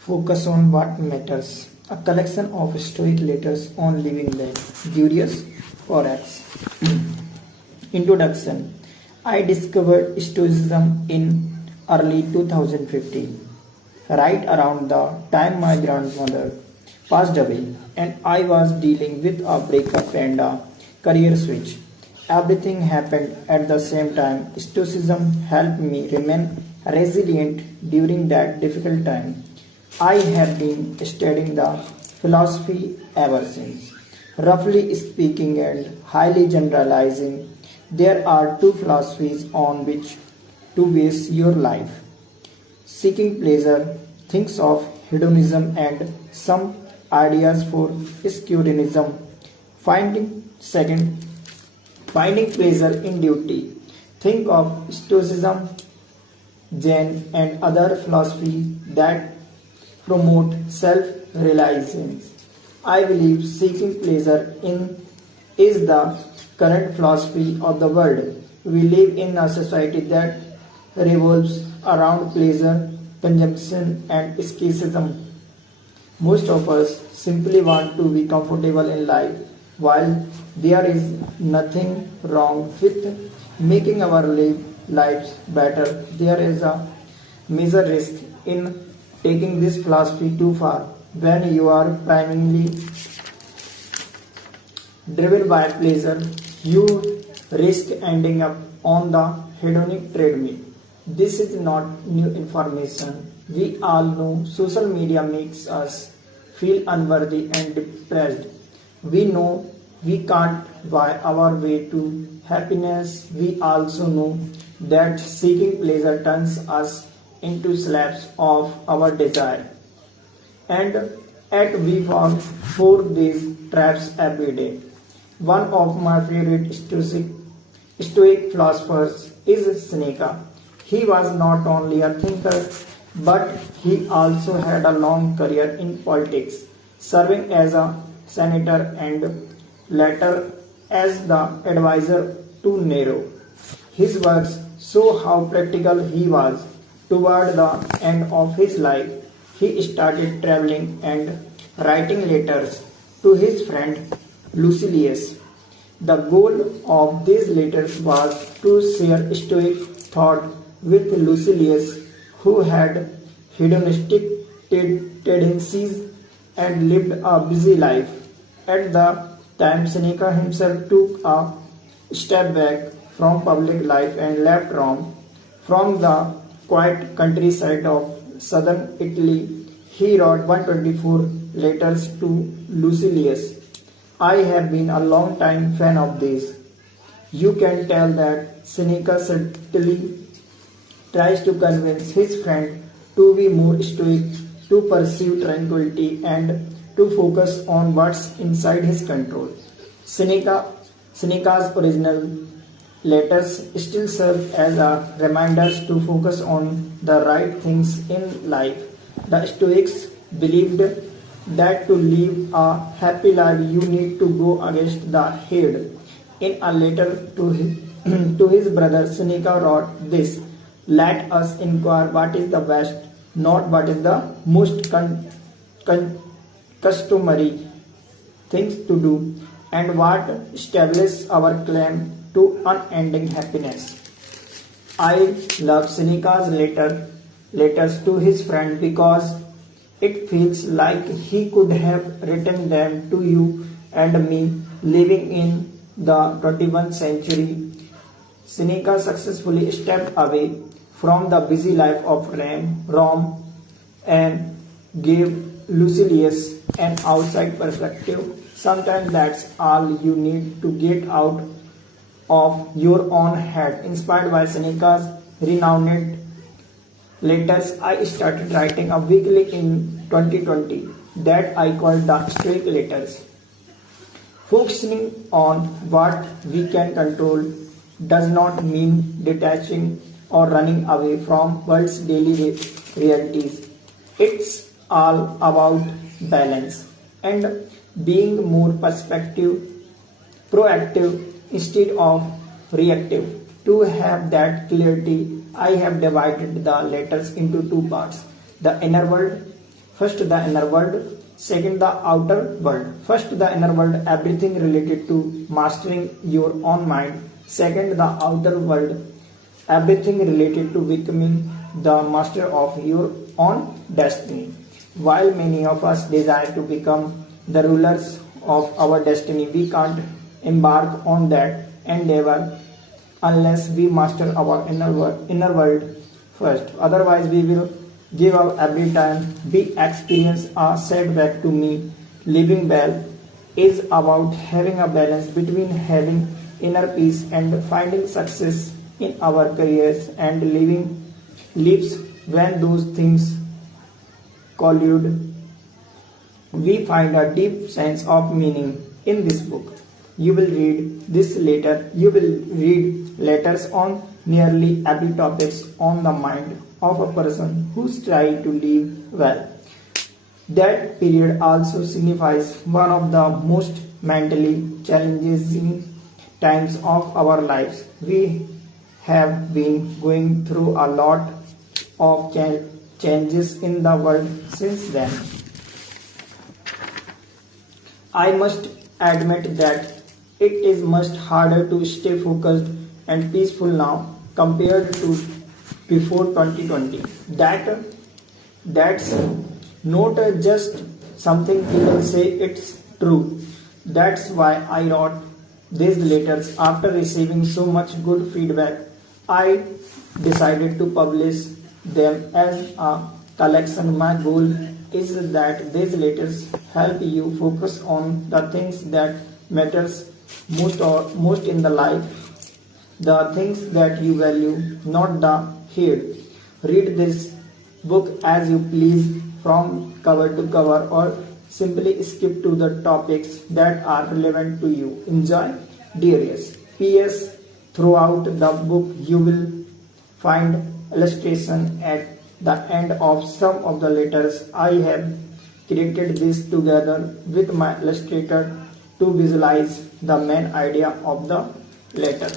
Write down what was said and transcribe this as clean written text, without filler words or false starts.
Focus on what matters. A collection of stoic letters on living life. Julius Forex. Introduction. I discovered Stoicism in early 2015, right around the time my grandmother passed away, and I was dealing with a breakup and a career switch. Everything happened at the same time. Stoicism helped me remain resilient during that difficult time. I have been studying the philosophy ever since. Roughly speaking and highly generalizing, there are two philosophies on which to base your life. Seeking pleasure thinks of hedonism and some ideas for Epicureanism. Finding pleasure in duty. Think of Stoicism, Zen, and other philosophy that promote self-realization. I believe seeking pleasure in is the current philosophy of the world. We live in a society that revolves around pleasure, consumption, and escapism. Most of us simply want to be comfortable in life. While there is nothing wrong with making our lives better, there is a major risk in taking this philosophy too far. When you are primarily driven by pleasure, you risk ending up on the hedonic treadmill. This is not new information. We all know social media makes us feel unworthy and depressed. We know we can't buy our way to happiness. We also know that seeking pleasure turns us into slaves of our desire. And yet we fall for these traps every day. One of my favorite Stoic philosophers is Seneca. He was not only a thinker, but he also had a long career in politics, serving as a senator and later as the advisor to Nero. His works show how practical he was. Toward the end of his life, he started traveling and writing letters to his friend Lucilius. The goal of these letters was to share Stoic thought with Lucilius, who had hedonistic tendencies and lived a busy life. At the time, Seneca himself took a step back from public life and left Rome. From the quiet countryside of southern Italy, he wrote 124 letters to Lucilius. I have been a long time fan of this. You can tell that Seneca certainly tries to convince his friend to be more stoic, to pursue tranquility, and to focus on what's inside his control. Seneca's original letters still serve as a reminders to focus on the right things in life. The Stoics believed that to live a happy life you need to go against the head. In a letter to his brother, Seneca wrote this: let us inquire what is the best, not what is the most customary things to do, and what establishes our claim to unending happiness. I love Seneca's letters to his friend because it feels like he could have written them to you and me living in the 21st century. Seneca successfully stepped away from the busy life of Rome and gave Lucilius an outside perspective. Sometimes that's all you need to get out of your own head. Inspired by Seneca's renowned letters, I started writing a weekly in 2020 that I called the Stoic Letters. Focusing on what we can control does not mean detaching or running away from world's daily realities. It's all about balance and being more proactive instead of reactive. To have that clarity, I have divided the letters into two parts: the inner world, First, the inner world. Second, the outer world. First, the inner world, everything related to mastering your own mind. Second, the outer world, everything related to becoming the master of your own destiny. While many of us desire to become the rulers of our destiny, we can't embark on that endeavor unless we master our inner world first. Otherwise, we will give up every time we experience a setback. To me, living well is about having a balance between having inner peace and finding success in our careers and living lives. When those things collude, we find a deep sense of meaning. In this book, you will read letters on nearly every topics on the mind of a person who's trying to live well. That period also signifies one of the most mentally challenging times of our lives. We have been going through a lot of changes in the world since then. I must admit that it is much harder to stay focused and peaceful now compared to before 2020. That's not just something people say, it's true. That's why I wrote these letters. After receiving so much good feedback, I decided to publish them as a collection. My goal is that these letters help you focus on the things that matters most in the life, the things that you value, not the here. Read this book as you please from cover to cover, or simply skip to the topics that are relevant to you. Enjoy, dearest. P.S. Throughout the book, you will find illustration at the end of some of the letters. I have created this together with my illustrator to visualize the main idea of the letter.